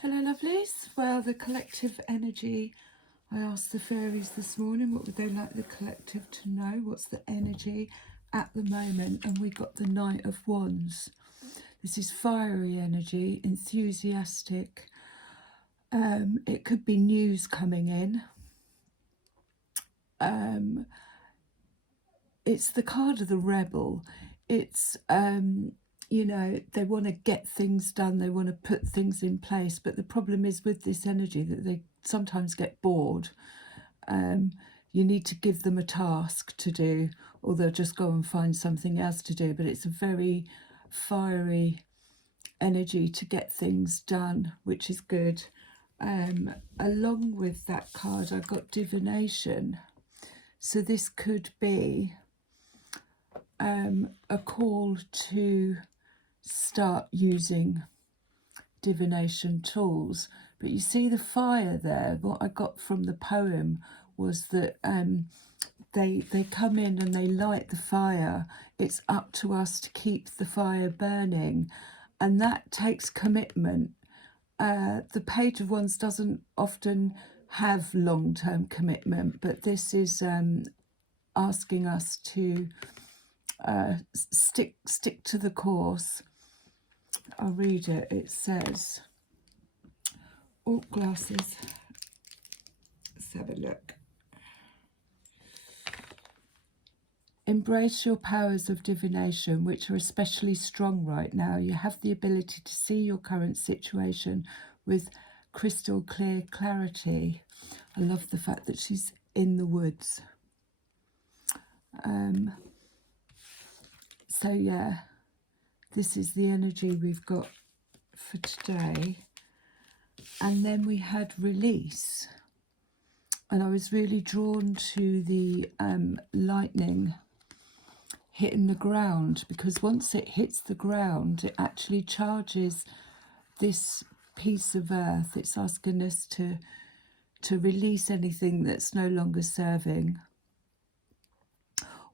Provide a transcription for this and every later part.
Hello lovelies. Well, the collective energy, I asked the fairies this morning what would they like the collective to know, what's the energy at the moment, and we got the Knight of Wands. This is fiery energy, enthusiastic. It could be news coming in. It's the card of the rebel. It's you know, they want to get things done, they want to put things in place, but the problem is with this energy that they sometimes get bored. You need to give them a task to do, or they'll just go and find something else to do. But it's a very fiery energy to get things done, which is good. Along with that card, I got divination. So this could be a call to start using divination tools. But you see the fire there. What I got from the poem was that they come in and they light the fire. It's up to us to keep the fire burning, and that takes commitment. The Page of Wands doesn't often have long-term commitment, but this is asking us to stick to the course. I'll read it. It says, oh, glasses. Let's have a look. Embrace your powers of divination, which are especially strong right now. You have the ability to see your current situation with crystal clear clarity. I love the fact that she's in the woods. So yeah, this is the energy we've got for today. And then we had release. And I was really drawn to the lightning hitting the ground, because once it hits the ground, it actually charges this piece of earth. It's asking us to release anything that's no longer serving,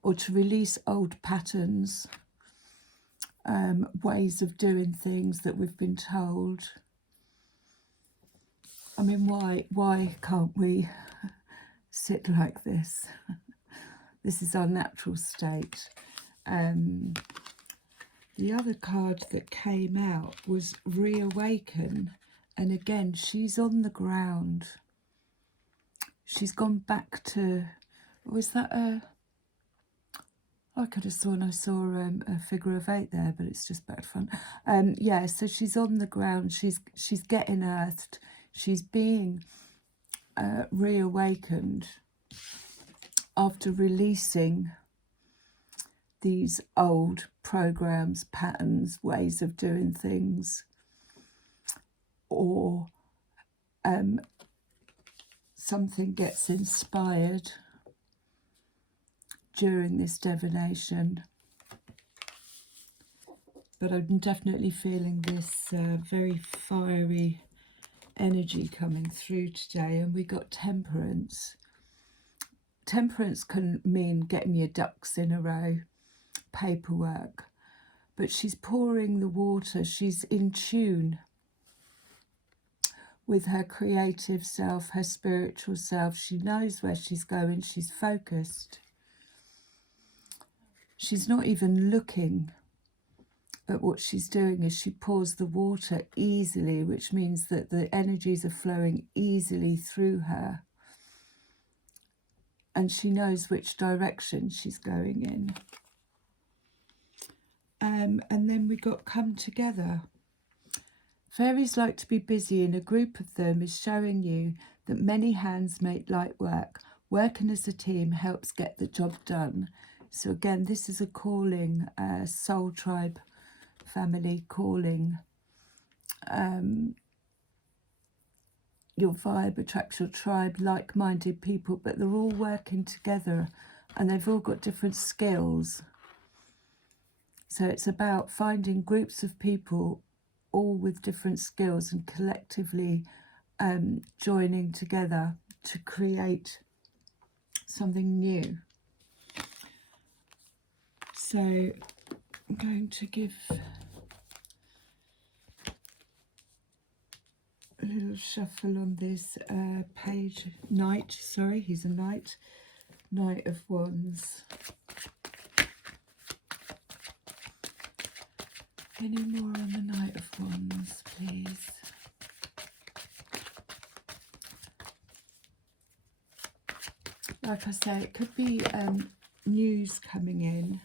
or to release old patterns, ways of doing things that we've been told. I mean, why can't we sit like this? This is our natural state. The other card that came out was Reawaken, and again, she's on the ground. She's gone back to, was that a, I could have sworn I saw a figure of 8 there, but it's just back front. Yeah, so she's on the ground, she's getting earthed, she's being reawakened after releasing these old programs, patterns, ways of doing things, or something gets inspired during this divination. But I'm definitely feeling this very fiery energy coming through today. And we got temperance. Temperance can mean getting your ducks in a row, paperwork, but she's pouring the water. She's in tune with her creative self, her spiritual self. She knows where she's going. She's focused. She's not even looking at what she's doing as she pours the water easily, which means that the energies are flowing easily through her. And she knows which direction she's going in. And then we got come together. Fairies like to be busy, and a group of them is showing you that many hands make light work. Working as a team helps get the job done. So again, this is a calling, soul tribe family calling. Your vibe attracts your tribe, like-minded people, but they're all working together and they've all got different skills. So it's about finding groups of people all with different skills and collectively joining together to create something new. So I'm going to give a little shuffle on this page. Knight, sorry, he's a knight. Knight of Wands. Any more on the Knight of Wands, please? Like I say, it could be news coming in.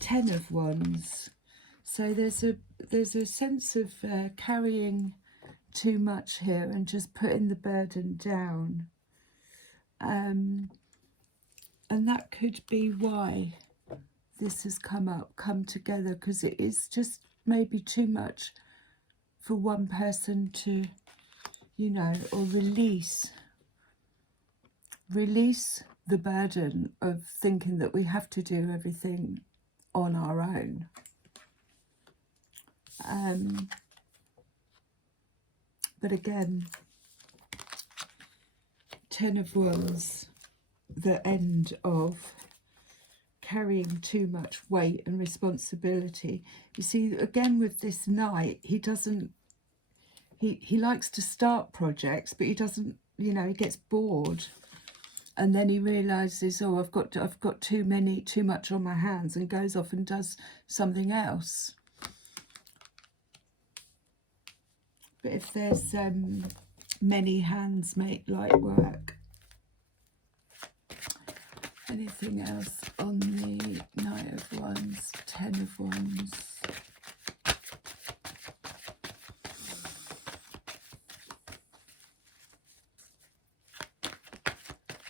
10 of Wands. So there's a sense of carrying too much here and just putting the burden down. And that could be why this has come together, because it is just maybe too much for one person to, you know, or release the burden of thinking that we have to do everything on our own. But again, 10 of Wands, the end of carrying too much weight and responsibility. You see, again with this Knight, he doesn't, he likes to start projects, but he doesn't, you know, he gets bored, and then he realizes, oh, I've got too much on my hands, and goes off and does something else. But if there's many hands make light work. Anything else on the Knight of Wands, 10 of Wands?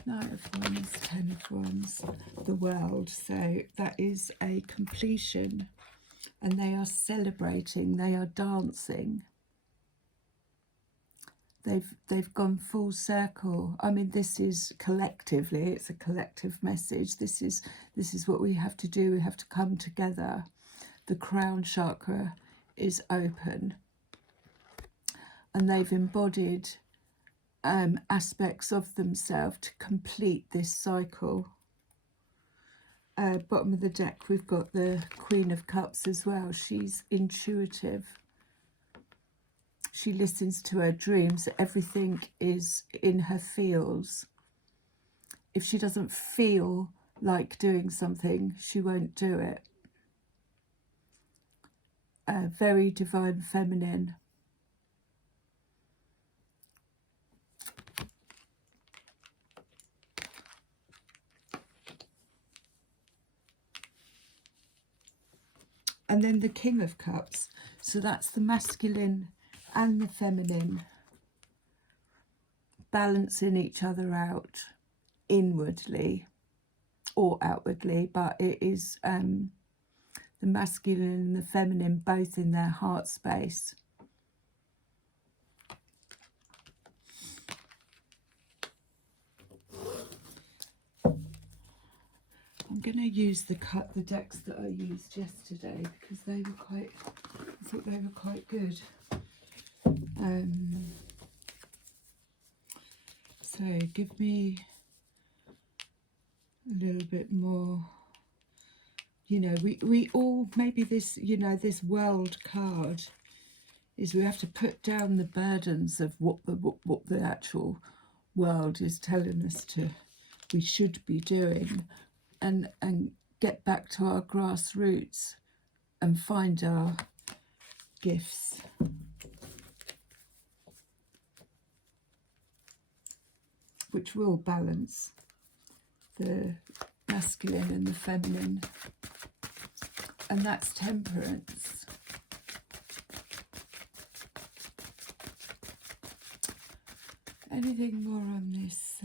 Knight of Wands, 10 of Wands, the world. So that is a completion, and they are celebrating, they are dancing. They've gone full circle. I mean, this is collectively, it's a collective message. This is what we have to do. We have to come together. The crown chakra is open, and they've embodied aspects of themselves to complete this cycle. Bottom of the deck, we've got the Queen of Cups as well. She's intuitive. She listens to her dreams. Everything is in her feels. If she doesn't feel like doing something, she won't do it. Very divine feminine. And then the King of Cups. So that's the masculine and the feminine balancing each other out inwardly or outwardly, but it is the masculine and the feminine both in their heart space. I'm going to use the decks that I used yesterday, because they were quite, I thought they were quite good. So give me a little bit more. You know, we all, maybe this, you know, this world card is we have to put down the burdens of what the actual world is telling us we should be doing, and get back to our grassroots and find our gifts. Which will balance the masculine and the feminine. And that's Temperance. Anything more on this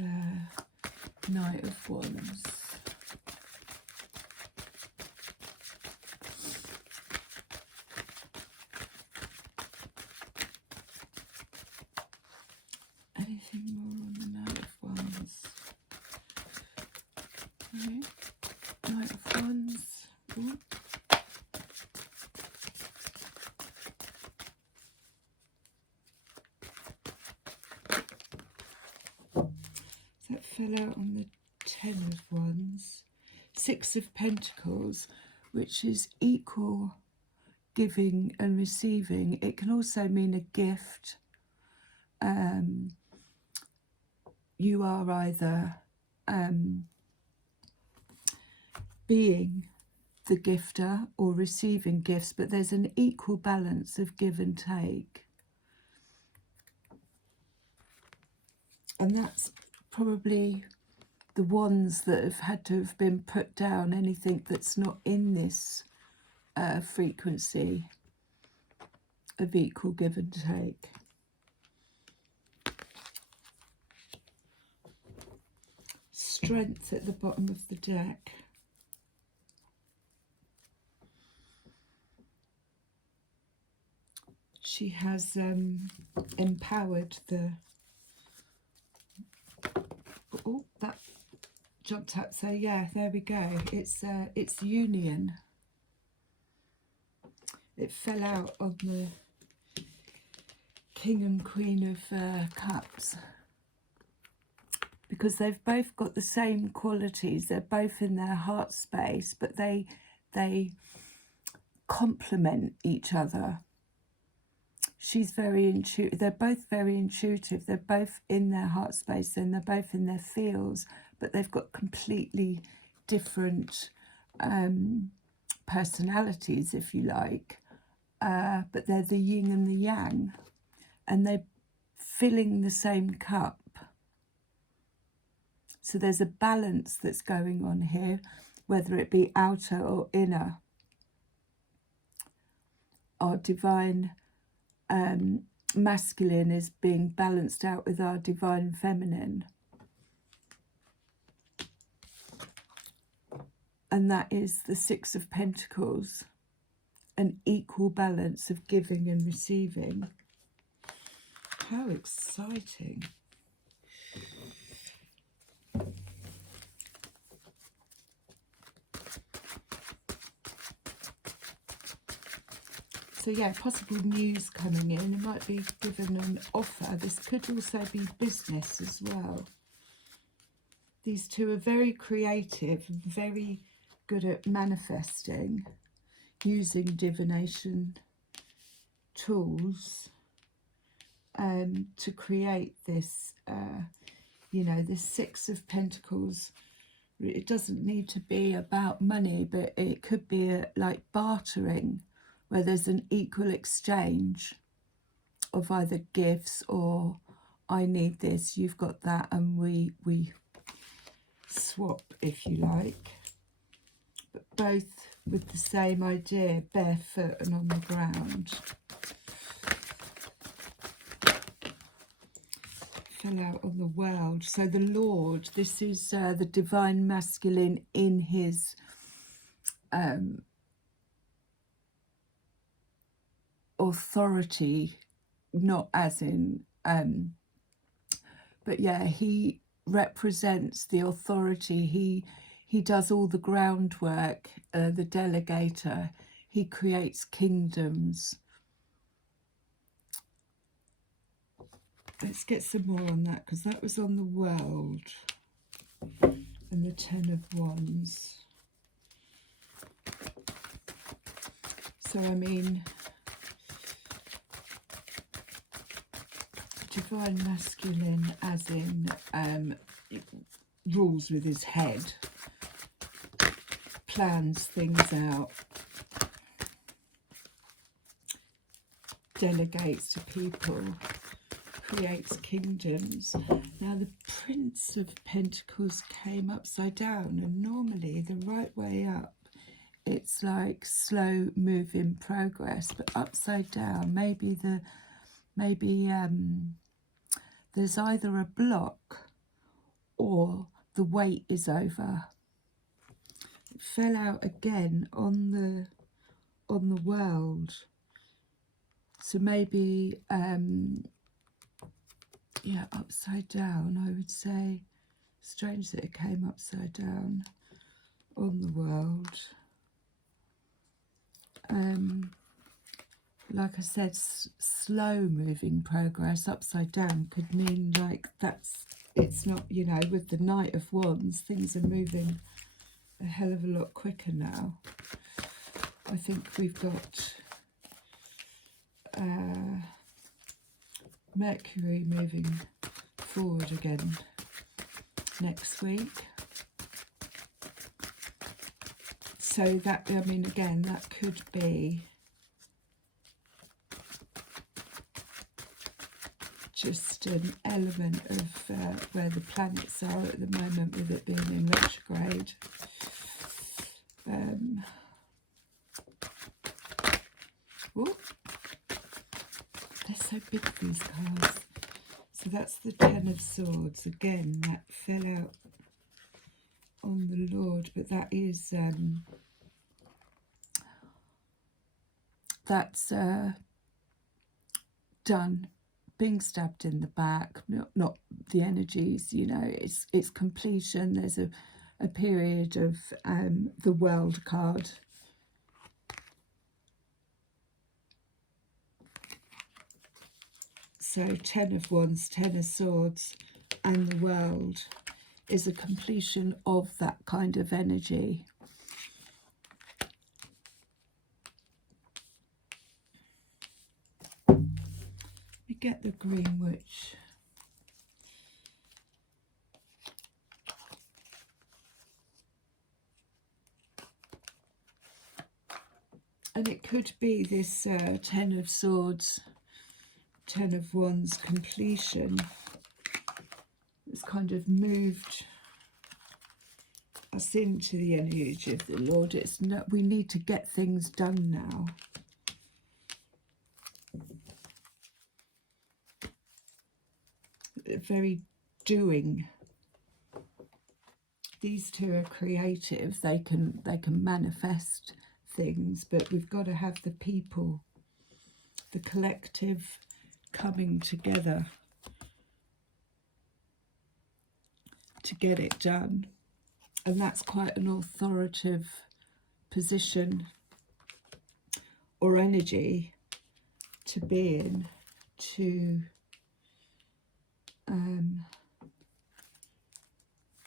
Knight of Wands? Anything more on the Knight of Wands? Okay. Knight of Wands. Ooh. That fell out on the 10 of Wands. 6 of Pentacles, which is equal giving and receiving. It can also mean a gift you are either being the gifter or receiving gifts, but there's an equal balance of give and take. And that's probably the ones that have had to have been put down, anything that's not in this frequency of equal give and take. Strength at the bottom of the deck. She has empowered the... Oh, that jumped up. So yeah, there we go. It's union. It fell out on the King and Queen of Cups, because they've both got the same qualities. They're both in their heart space, but they complement each other. She's very intuitive. They're both very intuitive. They're both in their heart space and they're both in their feels, but they've got completely different personalities, if you like. But they're the yin and the yang, and they're filling the same cup. So there's a balance that's going on here, whether it be outer or inner. Our divine masculine is being balanced out with our divine feminine. And that is the Six of Pentacles, an equal balance of giving and receiving. How exciting. So yeah, possible news coming in. It might be given an offer. This could also be business as well. These two are very creative, very good at manifesting, using divination tools to create this, you know, this Six of Pentacles. It doesn't need to be about money, but it could be like bartering, where there's an equal exchange of either gifts or I need this, you've got that, and we swap, if you like. But both with the same idea, barefoot and on the ground. Fell out on the world. So the Lord, this is the divine masculine in his authority, not as in but yeah, he represents the authority. He does all the groundwork, the delegator. He creates kingdoms. Let's get some more on that, because that was on the world. And the Ten of Wands. So I mean, divine masculine as in rules with his head, plans things out, delegates to people, creates kingdoms. Now the Prince of Pentacles came upside down, and normally the right way up it's like slow moving progress, but upside down, maybe there's either a block or the wait is over. It fell out again on the world. So maybe yeah, upside down, I would say. Strange that it came upside down on the world. Like I said, slow moving progress. Upside down could mean like it's not, you know, with the Knight of Wands, things are moving a hell of a lot quicker now. I think we've got Mercury moving forward again next week. So that, I mean, again, that could be just an element of where the planets are at the moment, with it being in retrograde. Oh, they're so big, these cards. So that's the Ten of Swords. Again, that fell out on the Lord, but that is, that's done. Being stabbed in the back, not the energies, you know, it's completion. There's a period of the World card. So 10 of Wands, 10 of Swords, and the World is a completion of that kind of energy. You get the Green Witch. And it could be this 10 of Swords, 10 of Wands completion. It's kind of moved us into the energy of the Lord. It's not, we need to get things done now. Very doing. These two are creative. They can manifest things, but we've got to have the people, the collective coming together to get it done. And that's quite an authoritative position or energy to be in, to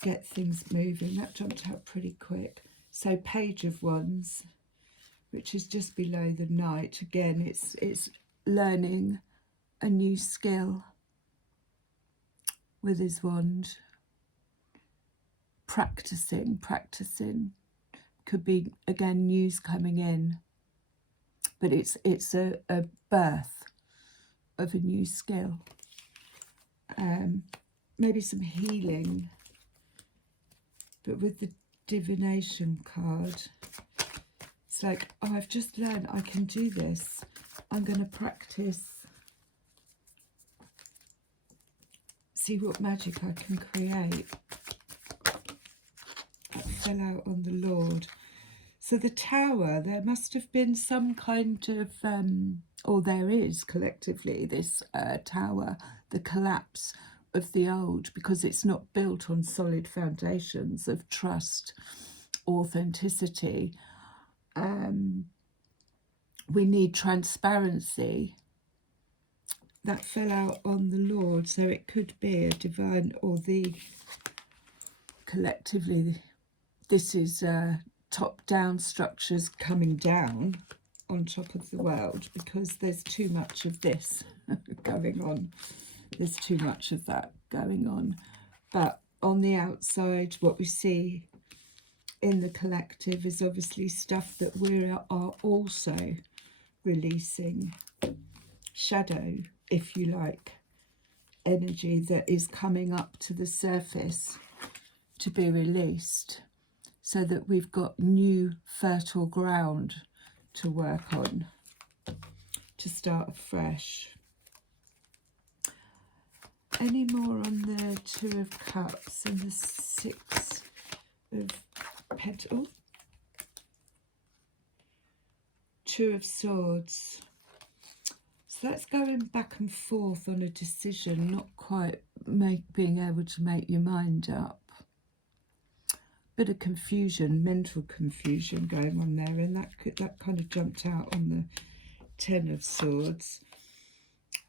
get things moving. That jumped out pretty quick. So Page of Wands, which is just below the Knight. Again, it's learning a new skill with his wand. Practicing. Could be, again, news coming in. But it's a birth of a new skill. Maybe some healing. But with the divination card, it's like, oh, I've just learned I can do this. I'm going to practice. See what magic I can create. That fell out on the Lord. So the Tower, there must have been some kind of, or there is collectively, this Tower, the collapse of the old, because it's not built on solid foundations of trust, authenticity. We need transparency. That fell out on the Lord, so it could be a divine, or the collectively, this is top-down structures coming down on top of the world, because there's too much of this going on. There's too much of that going on. But on the outside, what we see in the collective is obviously stuff that we are also releasing. Shadow, if you like, energy that is coming up to the surface to be released, so that we've got new fertile ground to work on, to start afresh. Any more on the Two of Cups and the Six of Pentacles? Two of Swords. So that's going back and forth on a decision, not quite being able to make your mind up. Bit of confusion, mental confusion going on there, and that kind of jumped out on the Ten of Swords.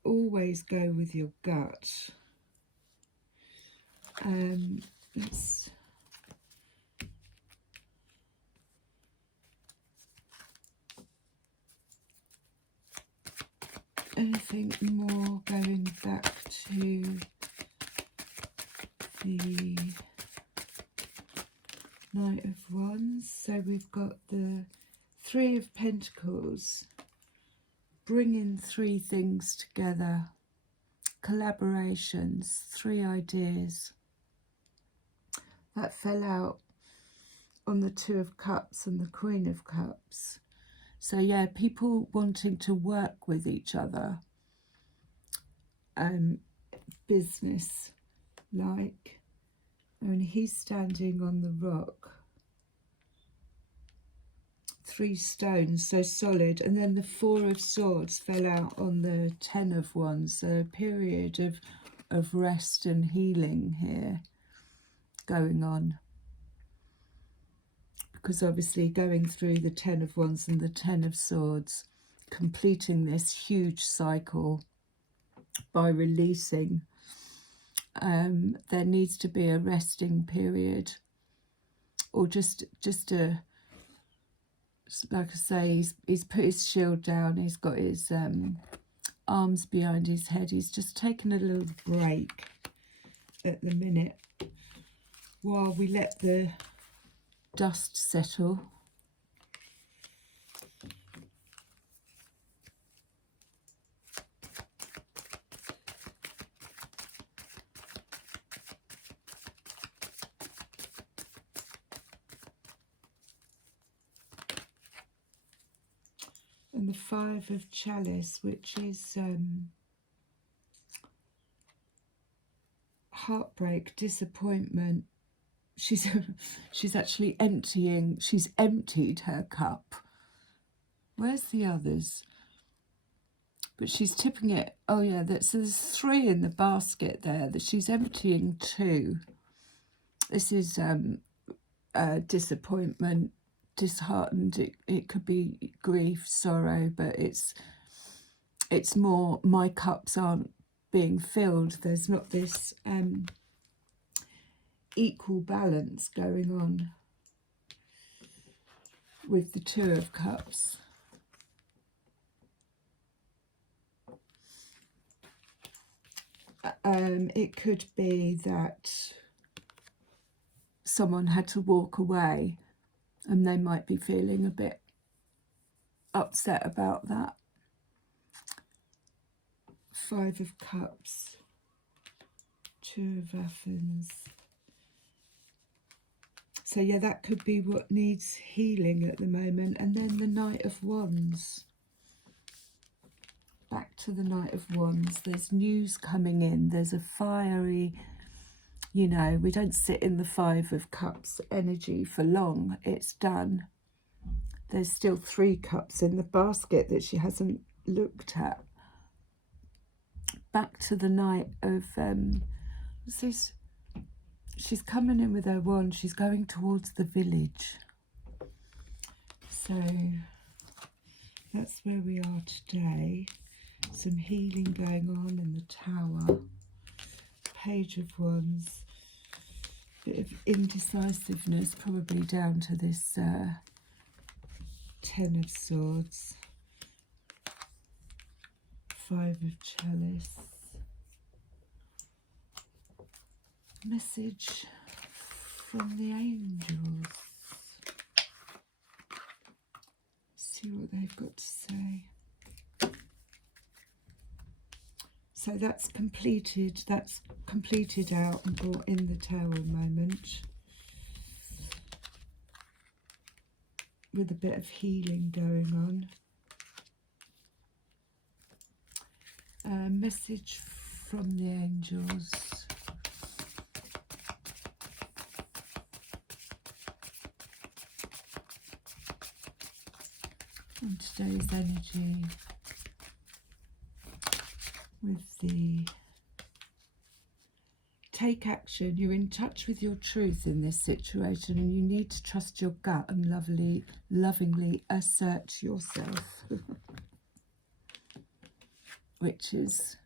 Always go with your gut. Let's anything more going back to the Knight of Wands. So we've got the Three of Pentacles, bringing three things together, collaborations, three ideas. That fell out on the Two of Cups and the Queen of Cups. So yeah, people wanting to work with each other, business like. And he's standing on the rock. 3 stones, so solid. And then the Four of Swords fell out on the Ten of Wands. So a period of rest and healing here going on. Because obviously going through the Ten of Wands and the Ten of Swords, completing this huge cycle by releasing, there needs to be a resting period, or just a, like I say, he's put his shield down, he's got his arms behind his head, he's just taken a little break at the minute while we let the dust settle. And the Five of Chalice, which is heartbreak, disappointment. She's actually emptying, she's emptied her cup. Where's the others? But she's tipping it. Oh yeah, so there's 3 in the basket there that she's emptying 2. This is disappointment, disheartened. It could be grief, sorrow, but it's more, my cups aren't being filled. There's not this equal balance going on with the Two of Cups. It could be that someone had to walk away and they might be feeling a bit upset about that. Five of Cups, Two of Athens. So yeah, that could be what needs healing at the moment. And then the Knight of Wands. Back to the Knight of Wands. There's news coming in. There's a fiery, you know, we don't sit in the Five of Cups energy for long. It's done. There's still 3 cups in the basket that she hasn't looked at. Back to the Knight of, what's this? She's coming in with her wand. She's going towards the village. So that's where we are today. Some healing going on in the Tower. Page of Wands. Bit of indecisiveness, probably down to this Ten of Swords. Five of Chalice. Message from the angels. See what they've got to say. So that's completed. That's completed out and brought in the Tower moment. With a bit of healing going on. Message from the angels. On today's energy. With the take action. You're in touch with your truth in this situation, and you need to trust your gut and lovingly assert yourself. Which is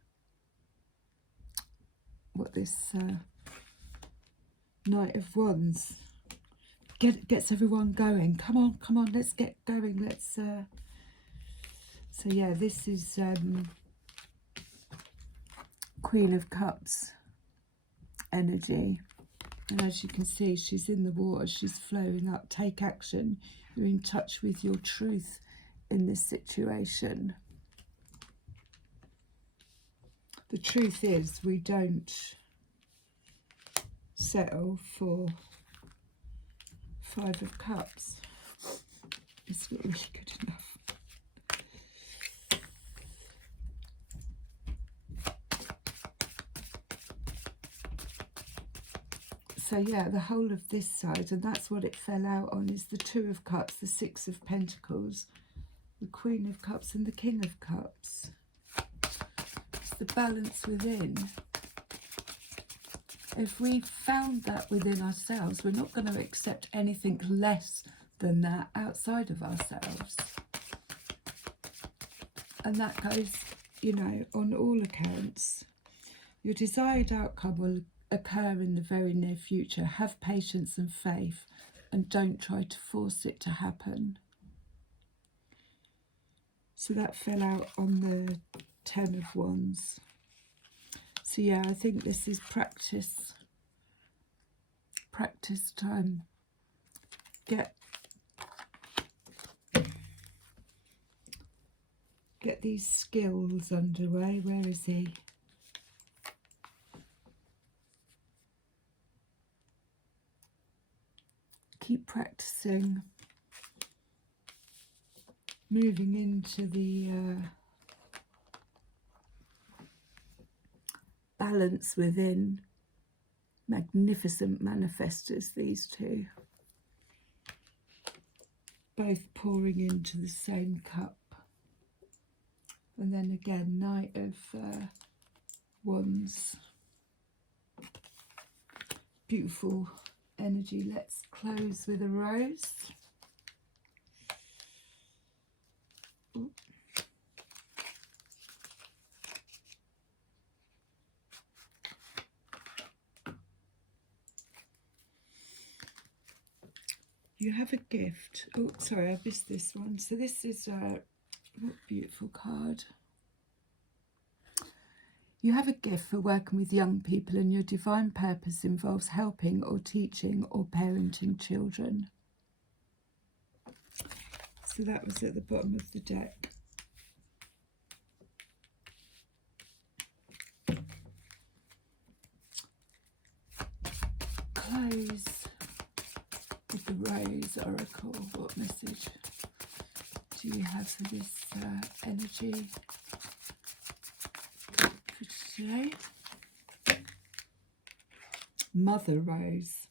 what this Knight of Wands gets everyone going. Come on, let's get going. Let's so yeah, this is Queen of Cups energy. And as you can see, she's in the water, she's flowing up. Take action. You're in touch with your truth in this situation. The truth is, we don't settle for 5 of Cups. It's not really good enough. So yeah, the whole of this side, and that's what it fell out on, is the 2 of Cups, the 6 of Pentacles, the Queen of Cups and the King of Cups. It's the balance within. If we found that within ourselves, we're not going to accept anything less than that outside of ourselves. And that goes, you know, on all accounts. Your desired outcome will occur in the very near future. Have patience and faith, and don't try to force it to happen. So that fell out on the 10 of Wands. So yeah, I think this is practice time. Get these skills underway. Where is he? Keep practicing. Moving into the balance within. Magnificent manifestors, these two. Both pouring into the same cup. And then again, Knight of Wands. Beautiful energy. Let's close with a rose. Ooh. You have a gift. Oh, sorry, I missed this one. So this is a beautiful card. You have a gift for working with young people, and your divine purpose involves helping or teaching or parenting children. So that was at the bottom of the deck. Close with the Rose Oracle. What message do you have for this energy for today? Mother Rose.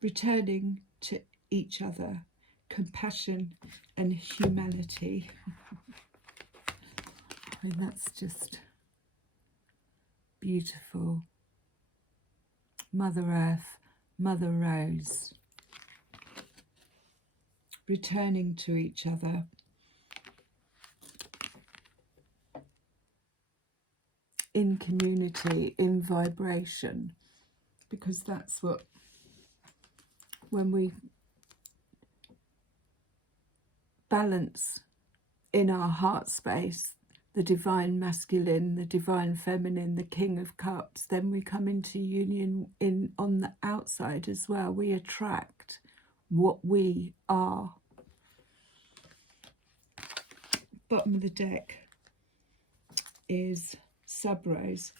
Returning to each other, compassion and humanity. I mean, that's just beautiful. Mother Earth, Mother Rose. Returning to each other. In community, in vibration. Because that's what, when we balance in our heart space, the divine masculine, the divine feminine, the King of Cups, then we come into union on the outside as well. We attract what we are. Bottom of the deck is Sub-Rose.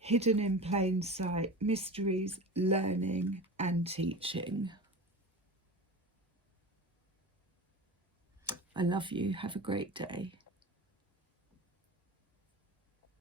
Hidden in plain sight, mysteries, learning and teaching. I love you. Have a great day.